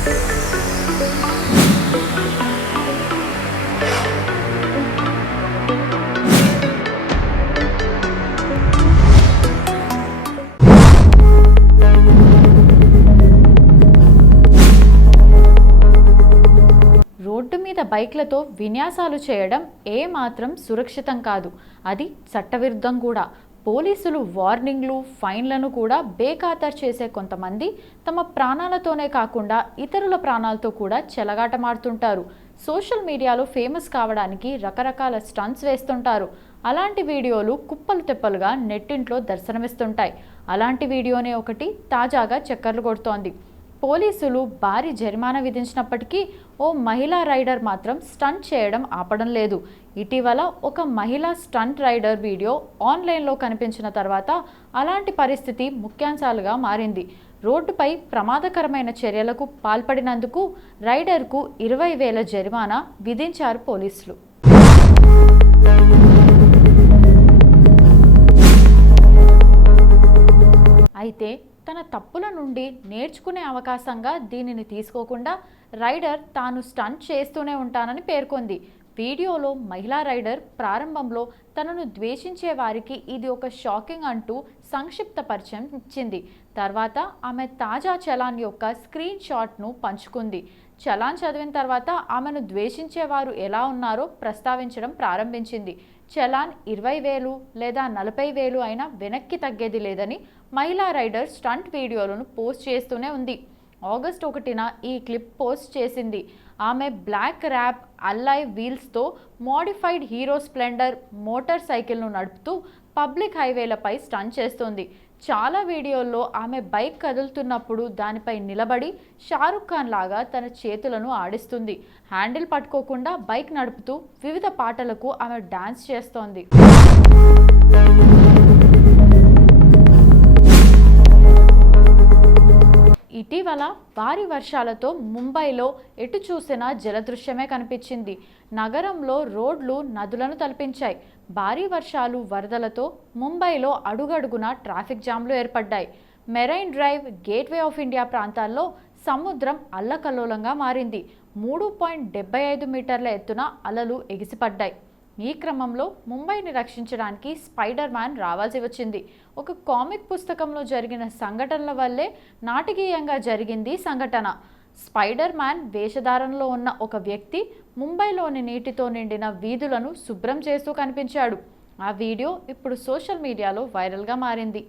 Road మీద బైక్లతో విన్యాసాలు చేయడం ఏమాత్రం సురక్షితం కాదు. అది చట్టవిరుద్ధం కూడా. పోలీసులు వార్నింగ్లు, ఫైన్లను కూడా బేఖాతరు చేసే కొంతమంది తమ ప్రాణాలతోనే కాకుండా ఇతరుల ప్రాణాలతో కూడా చెలగాటమాడుతుంటారు. సోషల్ మీడియాలో ఫేమస్ కావడానికి రకరకాల స్టంట్స్ వేస్తుంటారు. అలాంటి వీడియోలు కుప్పలు తెప్పలుగా నెట్టింట్లో దర్శనమిస్తుంటాయి. అలాంటి వీడియోనే ఒకటి తాజాగా చక్కర్లు కొడుతోంది. పోలీసులు భారీ జరిమానా విధించినప్పటికీ ఓ మహిళా రైడర్ మాత్రం స్టంట్ చేయడం ఆపడం లేదు. ఇటీవల ఒక మహిళా స్టంట్ రైడర్ వీడియో ఆన్లైన్లో కనిపించిన తర్వాత అలాంటి పరిస్థితి ముఖ్యాంశాలుగా మారింది. రోడ్డుపై ప్రమాదకరమైన చర్యలకు పాల్పడినందుకు రైడర్కు 20,000 జరిమానా విధించారు పోలీసులు. అయితే తన తప్పుల నుండి నేర్చుకునే అవకాశంగా దీనిని తీసుకోకుండా రైడర్ తాను స్టంట్ చేస్తూనే ఉంటానని పేర్కొంది. వీడియోలో మహిళా రైడర్ ప్రారంభంలో తనను ద్వేషించే వారికి ఇది ఒక షాకింగ్ అంటూ సంక్షిప్త పరిచయం ఇచ్చింది. తర్వాత ఆమె తాజా చలాన్ యొక్క స్క్రీన్ షాట్ను పంచుకుంది. చలాన్ చదివిన తర్వాత ఆమెను ద్వేషించేవారు ఎలా ఉన్నారో ప్రస్తావించడం ప్రారంభించింది. చలాన్ 20,000 లేదా 40,000 అయినా వెనక్కి తగ్గేది లేదని మహిళా రైడర్ స్టంట్ వీడియోలను పోస్ట్ చేస్తూనే ఉంది. ఆగస్టు 1న ఈ క్లిప్ పోస్ట్ చేసింది. ఆమె బ్లాక్ ర్యాప్ అల్లై వీల్స్తో మోడిఫైడ్ హీరో స్ప్లెండర్ మోటార్ సైకిల్ను నడుపుతూ పబ్లిక్ హైవేలపై స్టంట్ చేస్తోంది. చాలా వీడియోల్లో ఆమె బైక్ కదులుతున్నప్పుడు దానిపై నిలబడి షారుఖ్ ఖాన్ లాగా తన చేతులను ఆడిస్తుంది. హ్యాండిల్ పట్టుకోకుండా బైక్ నడుపుతూ వివిధ పాటలకు ఆమె డాన్స్ చేస్తోంది. ఇటీవల భారీ వర్షాలతో ముంబైలో ఎటు చూసినా జలదృశ్యమే కనిపించింది. నగరంలో రోడ్లు నదులను తలపించాయి. భారీ వర్షాలు, వరదలతో ముంబైలో అడుగడుగునా ట్రాఫిక్ జామ్లు ఏర్పడ్డాయి. Marine drive, gateway of India ప్రాంతాల్లో సముద్రం అల్లకల్లోలంగా మారింది. 3.75 మీటర్ల ఎత్తున అలలు ఎగిసిపడ్డాయి. ఈ క్రమంలో ముంబైని రక్షించడానికి స్పైడర్ మ్యాన్ రావాల్సి వచ్చింది. ఒక కామిక్ పుస్తకంలో జరిగిన సంఘటనల వల్లే నాటకీయంగా జరిగింది సంఘటన. స్పైడర్ మ్యాన్ వేషధారణలో ఉన్న ఒక వ్యక్తి ముంబైలోని నీటితో నిండిన వీధులను శుభ్రం చేస్తూ కనిపించాడు. ఆ వీడియో ఇప్పుడు సోషల్ మీడియాలో వైరల్గా మారింది.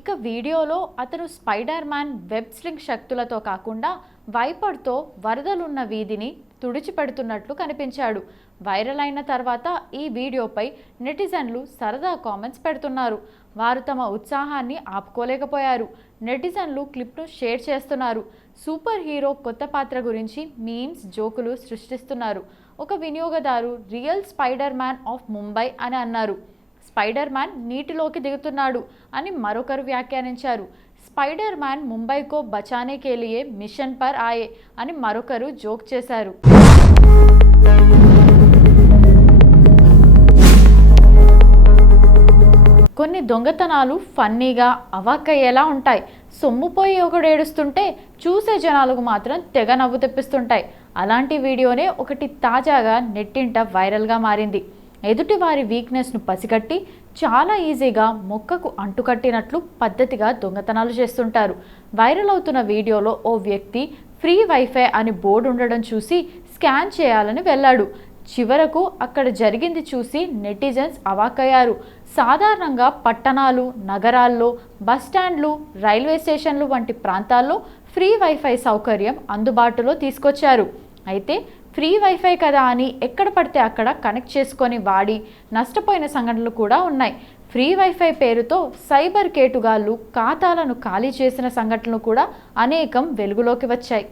ఇక వీడియోలో అతను స్పైడర్ మ్యాన్ వెబ్ స్లింగ్ శక్తులతో కాకుండా వైపర్తో వరదలున్న వీధిని తుడిచిపెడుతున్నట్లు కనిపించాడు. వైరల్ అయిన తర్వాత ఈ వీడియోపై నెటిజన్లు సరదా కామెంట్స్ పెడుతున్నారు. వారు తమ ఉత్సాహాన్ని ఆపుకోలేకపోయారు. నెటిజన్లు క్లిప్ను షేర్ చేస్తున్నారు. సూపర్ హీరో కొత్త పాత్ర గురించి మీమ్స్, జోకులు సృష్టిస్తున్నారు. ఒక వినియోగదారు real spider man of Mumbai అని అన్నారు. స్పైడర్ మ్యాన్ నీటిలోకి దిగుతున్నాడు అని మరొకరు వ్యాఖ్యానించారు. స్పైడర్ మ్యాన్ ముంబైకో బచానే కే లియే మిషన్ పర్ ఆయే అని మరొకరు జోక్ చేశారు. కొన్ని దొంగతనాలు ఫన్నీగా అవాక్కయ్యేలా ఉంటాయి. సొమ్ముపోయి ఒకడు ఏడుస్తుంటే చూసే జనాలకు మాత్రం తెగ నవ్వు తెప్పిస్తుంటాయి. అలాంటి వీడియోనే ఒకటి తాజాగా నెట్టింట వైరల్గా మారింది. ఎదుటివారి వీక్నెస్ను పసిగట్టి చాలా ఈజీగా మొక్కకు అంటుకట్టినట్లు పద్ధతిగా దొంగతనాలు చేస్తుంటారు. వైరల్ అవుతున్న వీడియోలో ఓ వ్యక్తి ఫ్రీ వైఫై అని బోర్డు ఉండడం చూసి స్కాన్ చేయాలని వెళ్ళాడు. చివరకు అక్కడ జరిగింది చూసి నెటిజన్స్ అవాక్కయ్యారు. సాధారణంగా పట్టణాలు, నగరాల్లో, బస్టాండ్లు, రైల్వే స్టేషన్లు వంటి ప్రాంతాల్లో ఫ్రీ వైఫై సౌకర్యం అందుబాటులో తీసుకొచ్చారు. అయితే ఫ్రీ వైఫై కదా అని ఎక్కడ పడితే అక్కడ కనెక్ట్ చేసుకొని వాడి నష్టపోయిన సంఘటనలు కూడా ఉన్నాయి. ఫ్రీ వైఫై పేరుతో సైబర్ కేటుగాళ్ళు ఖాతాలను ఖాళీ చేసిన సంఘటనలు కూడా అనేకం వెలుగులోకి వచ్చాయి.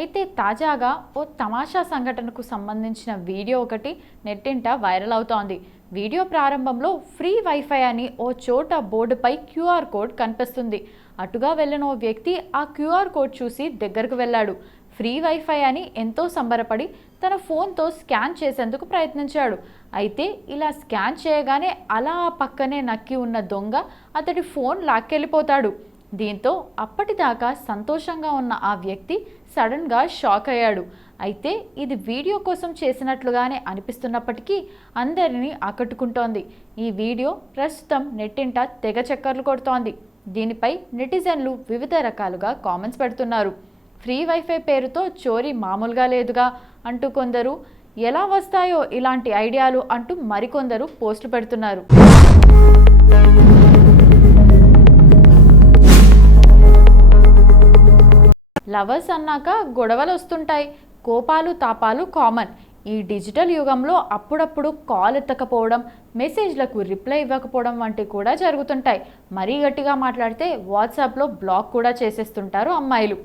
అయితే తాజాగా ఓ తమాషా సంఘటనకు సంబంధించిన వీడియో ఒకటి నెట్టింట వైరల్ అవుతోంది. వీడియో ప్రారంభంలో ఫ్రీ వైఫై అని ఓ చోట బోర్డుపై క్యూఆర్ కోడ్ కనిపిస్తుంది. అటుగా వెళ్ళిన ఓ వ్యక్తి ఆ క్యూఆర్ కోడ్ చూసి దగ్గరకు వెళ్ళాడు. ఫ్రీ వైఫై అని ఎంతో సంబరపడి తన ఫోన్తో స్కాన్ చేసేందుకు ప్రయత్నించాడు. అయితే ఇలా స్కాన్ చేయగానే అలా పక్కనే నక్కి ఉన్న దొంగ అతడి ఫోన్ లాక్కెళ్ళిపోతాడు. దీంతో అప్పటిదాకా సంతోషంగా ఉన్న ఆ వ్యక్తి సడన్గా షాక్ అయ్యాడు. అయితే ఇది వీడియో కోసం చేసినట్లుగానే అనిపిస్తున్నప్పటికీ అందరినీ ఆకట్టుకుంటోంది. ఈ వీడియో ప్రస్తుతం నెట్టింట తెగ చక్కర్లు కొడుతోంది. దీనిపై నెటిజన్లు వివిధ రకాలుగా కామెంట్స్ పెడుతున్నారు. ఫ్రీ వైఫై పేరుతో చోరీ మామూలుగా లేదుగా అంటూ కొందరు, ఎలా వస్తాయో ఇలాంటి ఐడియాలు అంటూ మరికొందరు పోస్టులు పెడుతున్నారు. లవర్స్ అన్నాక గొడవలు వస్తుంటాయి, కోపాలు తాపాలు కామన్. ఈ డిజిటల్ యుగంలో అప్పుడప్పుడు కాల్ ఎత్తకపోవడం, మెసేజ్లకు రిప్లై ఇవ్వకపోవడం వంటివి కూడా జరుగుతుంటాయి. మరీ గట్టిగా మాట్లాడితే వాట్సాప్లో బ్లాక్ కూడా చేసేస్తుంటారు అమ్మాయిలు.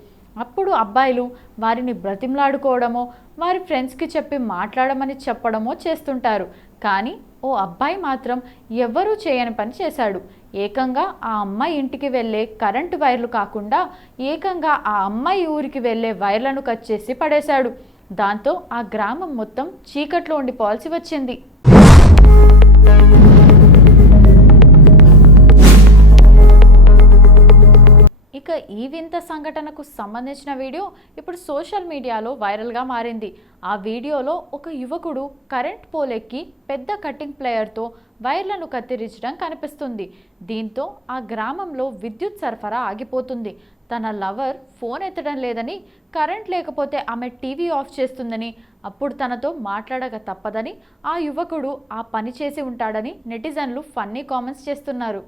అప్పుడు అబ్బాయిలు వారిని బ్రతిమలాడుకోవడమో, వారి ఫ్రెండ్స్కి చెప్పి మాట్లాడమని చెప్పడమో చేస్తుంటారు. కానీ ఓ అబ్బాయి మాత్రం ఎవ్వరూ చేయని పని చేశాడు. ఏకంగా ఆ అమ్మాయి ఇంటికి వెళ్ళే కరెంటు వైర్లు కాకుండా ఏకంగా ఆ అమ్మాయి ఊరికి వెళ్ళే వైర్లను కట్ చేసి పడేశాడు. దాంతో ఆ గ్రామం మొత్తం చీకట్లో ఉండిపోవాల్సి వచ్చింది. ఇక ఈ వింత సంఘటనకు సంబంధించిన వీడియో ఇప్పుడు సోషల్ మీడియాలో వైరల్గా మారింది. ఆ వీడియోలో ఒక యువకుడు కరెంట్ పోల్ ఎక్కి పెద్ద కటింగ్ ప్లేయర్తో వైర్లను కత్తిరించడం కనిపిస్తుంది. దీంతో ఆ గ్రామంలో విద్యుత్ సరఫరా ఆగిపోతుంది. తన లవర్ ఫోన్ ఎత్తడం లేదని, కరెంట్ లేకపోతే ఆమె టీవీ ఆఫ్ చేస్తుందని, అప్పుడు తనతో మాట్లాడక తప్పదని ఆ యువకుడు ఆ పని చేసి ఉంటాడని నెటిజన్లు ఫన్నీ కామెంట్స్ చేస్తున్నారు.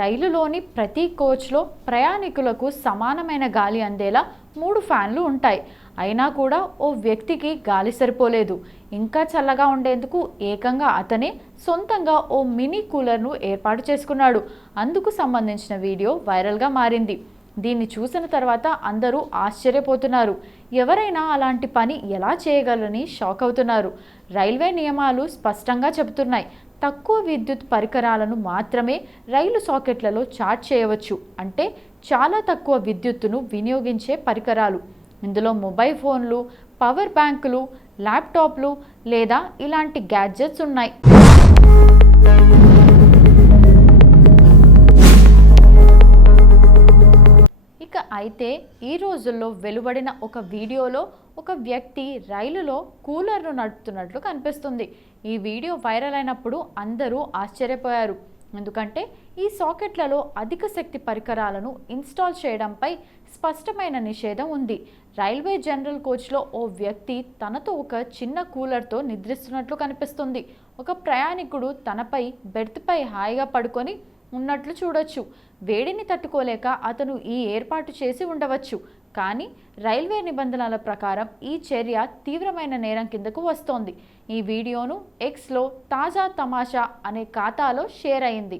రైలులోని ప్రతి కోచ్లో ప్రయాణికులకు సమానమైన గాలి అందేలా 3 ఫ్యాన్లు ఉంటాయి. అయినా కూడా ఓ వ్యక్తికి గాలి సరిపోలేదు. ఇంకా చల్లగా ఉండేందుకు ఏకంగా అతనే సొంతంగా ఓ మినీ కూలర్ను ఏర్పాటు చేసుకున్నాడు. అందుకు సంబంధించిన వీడియో వైరల్గా మారింది. దీన్ని చూసిన తర్వాత అందరూ ఆశ్చర్యపోతున్నారు. ఎవరైనా అలాంటి పని ఎలా చేయగలరని షాక్ అవుతున్నారు. రైల్వే నియమాలు స్పష్టంగా చెబుతున్నాయి, తక్కువ విద్యుత్ పరికరాలను మాత్రమే రైలు సాకెట్లలో చార్జ్ చేయవచ్చు. అంటే చాలా తక్కువ విద్యుత్తును వినియోగించే పరికరాలు. ఇందులో మొబైల్ ఫోన్లు, పవర్ బ్యాంకులు, ల్యాప్టాప్లు లేదా ఇలాంటి గ్యాడ్జెట్స్ ఉన్నాయి. అయితే ఈ రోజుల్లో వెలువడిన ఒక వీడియోలో ఒక వ్యక్తి రైలులో కూలర్ను నడుపుతున్నట్లు కనిపిస్తుంది. ఈ వీడియో వైరల్ అయినప్పుడు అందరూ ఆశ్చర్యపోయారు. ఎందుకంటే ఈ సాకెట్లలో అధిక శక్తి పరికరాలను ఇన్స్టాల్ చేయడంపై స్పష్టమైన నిషేధం ఉంది. రైల్వే జనరల్ కోచ్లో ఓ వ్యక్తి తనతో ఒక చిన్న కూలర్తో నిద్రిస్తున్నట్లు కనిపిస్తుంది. ఒక ప్రయాణికుడు తనపై బెర్త్పై హాయిగా పడుకొని ఉన్నట్లు చూడొచ్చు. వేడిని తట్టుకోలేక అతను ఈ ఏర్పాటు చేసి ఉండవచ్చు. కానీ రైల్వే నిబంధనల ప్రకారం ఈ చర్య తీవ్రమైన నేరం కిందకు వస్తోంది. ఈ వీడియోను ఎక్స్లో తాజా తమాషా అనే ఖాతాలో షేర్ అయింది.